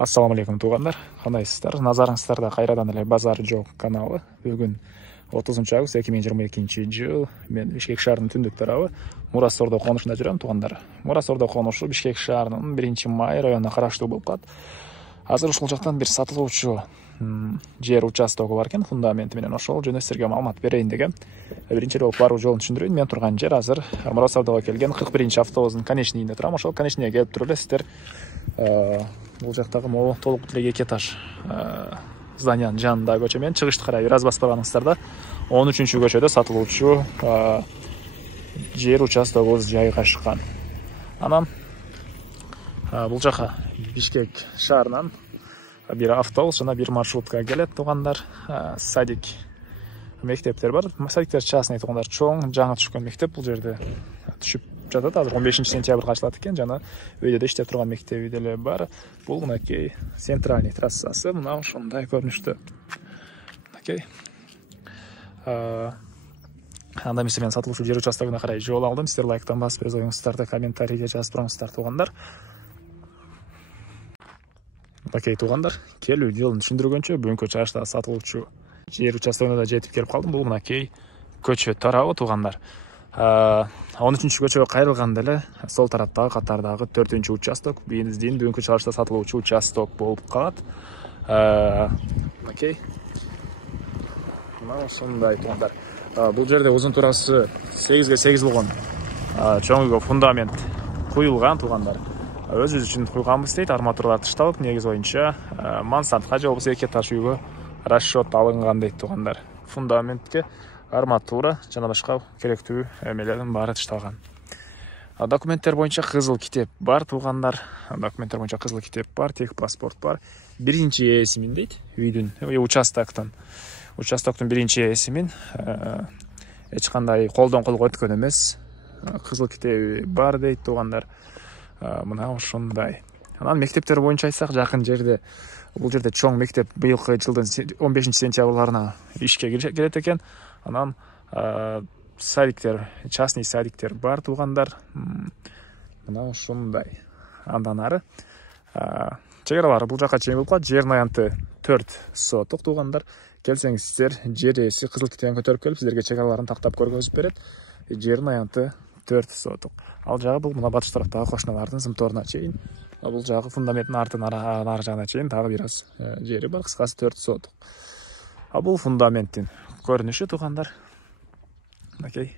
Ассаламу алейкум туугандар, кандайсыздар? Назарыңыздарда кайрадан эле Базар Жок каналы. Бүгүн 30-август 2022 жыл. Мен Бишкек шаарынын түндүк тарабы Мурас Ордо конушунда жүрөм туугандар. Мурас Ордо конушу Бишкек шаарынын 1-Май районуна караштуу болуп калат. Азыр ушул жактан бир сатылуучу жер участогу бар экен, фундаменти менен ошол жөнүндө силерге маалымат берейин дегем. Биринчи жолу баруу жолун түшүндүрөйүн. Мен турган жер азыр Мурас Ордого келген 41-автобустун конечныйинде турам. Ошол конечныйга келип туруп эле сиздер бул жактагы могу толук эле 2 этаж зданиянын жанындагы көчө менен чыгышты карай бир аз басып барганыңыздарда 13-көчөдө сатылуучу жер участогубуз жайгашкан. Анан бул жака Бишкек шаарынан бир автобус жана бир маршрутка келет туугандар. Садик мектептер бар. Садиктер частный туугандар, чоң жаңы түшкөн мектеп бул жерде түшүп жатат. Азыр 15-сентябрга ачылат экен. Жана өйдө иштеп турган мектеби деле бар. Бул мынакей центральный трассасы, мына ушундай көрүнүштө. Мынакей. Анда мен сатылуучу жер участогуна карай жол алдым. Сиздер лайктан басып өз оюңуздарды комментарийге жазып туруңуздар туугандар. Окей туугандар, келүү жолун түшүндүргөнчө бүгүнкү чыгышта сатылуучу жер участогуна да жетип келип калдым. Бул мынакей көчө тарабы туугандар. 13-көчөгө кайрылганда эле сол тараптагы катардагы 4-участок биздин бүгүнкү чыгышта сатылуучу участок болуп калат. Окей. Мына ушундай туугандар. Бул жерде узун турасы 8ге 8 болгон чоң үйгө фундамент куюлган туугандар. Өзүбүз үчүн куйганбыз дейт, арматуралар тышталып, негиз боюнча мансардка же болбосо 2 этаж үйгө расчет алынган дейт туугандар. Фундаментке арматура жана башка керектүү эмелердин баары тышталган. Документтер боюнча кызыл китеп бар туугандар. Документтер боюнча кызыл китеп бар, тех паспорт бар. Биринчи ээсимин дейт үйдүн, участоктун биринчи ээсимин эч кандай колдон колго өткөн эмес. Кызыл китеби бар дейт туугандар. Мына ушундай. Анан мектептер боюнча айтсак, жакын жерде бул жерде чоң мектеп быйылкы жылдын 15-сентябрына ишке кирет экен. Анан садиктер, частный садиктер бар туугандар. Мына ушундай. Андан ары чегаралары бул жака чейин болуп калат. Жердин аянты 4 сотук туугандар. Келсеңиздер, жер ээси кызыл китебин көтөрүп келип сиздерге чегараларын тактап көргөзүп берет. Жердин аянты 4 сотук. Ал жагы бул мына батыш тараптагы кошуналардын зымторуна чейин. Бул жагы фундаменттин артын ары жагына чейин дагы бир аз жери бар, кыскасы 4 сотук. Бул фундаменттин көрүнүшү туугандар. Окей.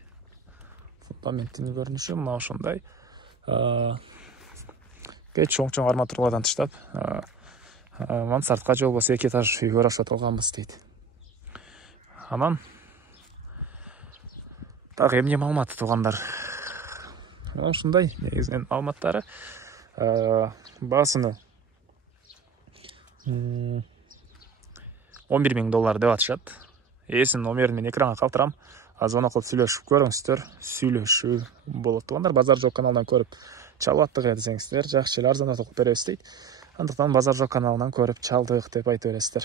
Фундаменттин көрүнүшү мына ошондой. Чоң арматуралардан тыштап, мансардка же болбосо 2 этаж үйгө расчет алганбыз дейт. Анан дагы эмне маалымат туугандар? Ушундай негизинен маалыматтары. Баасыны $11 000 деп атышат. Ээсинин номерин мен экранга калтырам. Звонок кылып сүйлөшүп көрүңүздөр. Сүйлөшүү болот туугандар. Базар Жок каналынан көрүп чалып аттык десеңиздер, жакшы эле арзандатып беребиз дейт. Андыктан Базар Жок каналынан көрүп чалдык деп айта бересиздер.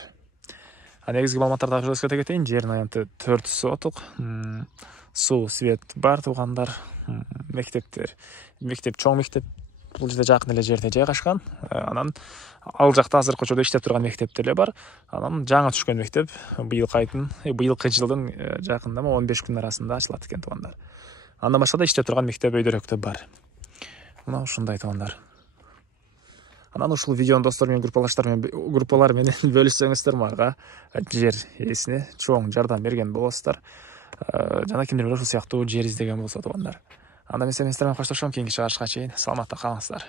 Негизги маалыматтарды өзгөртө кетейин. Жердин аянты 4 сотук. Суу, свет бар туугандар. Мектеп чоң мектеп бул жерде жакын эле жерде жайгашкан. Анан ал жакта азыр көчөдө иштеп турган мектеп деле бар. Анан жаңы түшкөн мектеп быйылкы жылдын жакындама 15 күн арасында ачылат экен туугандар. Андан башка да иштеп турган мектеп өйдөрөктө бар. Мына ушундай туугандар. Анан ушул видеону достор менен группалар менен бөлүшсөңүздөр мага жер ээсине чоң жардам берген болосуздар. Жана кимдир ушул сыяктуу жер издеген болсо туугандар. Анда мен сиздер менен коштошом, кийинки чыгарышка чейин саламатта калыңыздар.